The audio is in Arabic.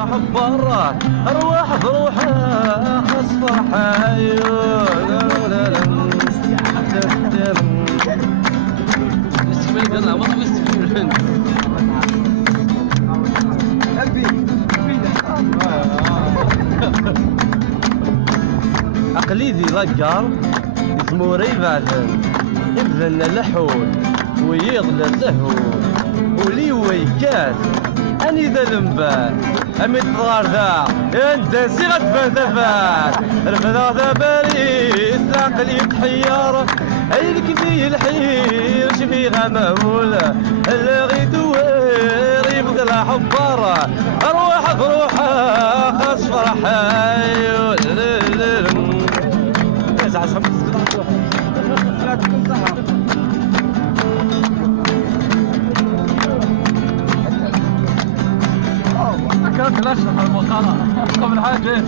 حب برا ارواح بروحها خاص فرحة لا لا لا استكمل يلا ما تبغى استكمل قلبي عقليدي لقر ثموري بعدن يبذلنا اللحول ويضل اللهول ولي ويكات اني ذا المبات امي تضغر ذا انت سيغة فاتفات رفضا ذا باريس العقل يتحير عينك فيه الحير شفي غمهول اللي غيدوير يبقى حبارة اروح بروحها خاص فرحة يزعل صحبك لا تكون صحة كانت الاشرف المقارنة قبل حاجة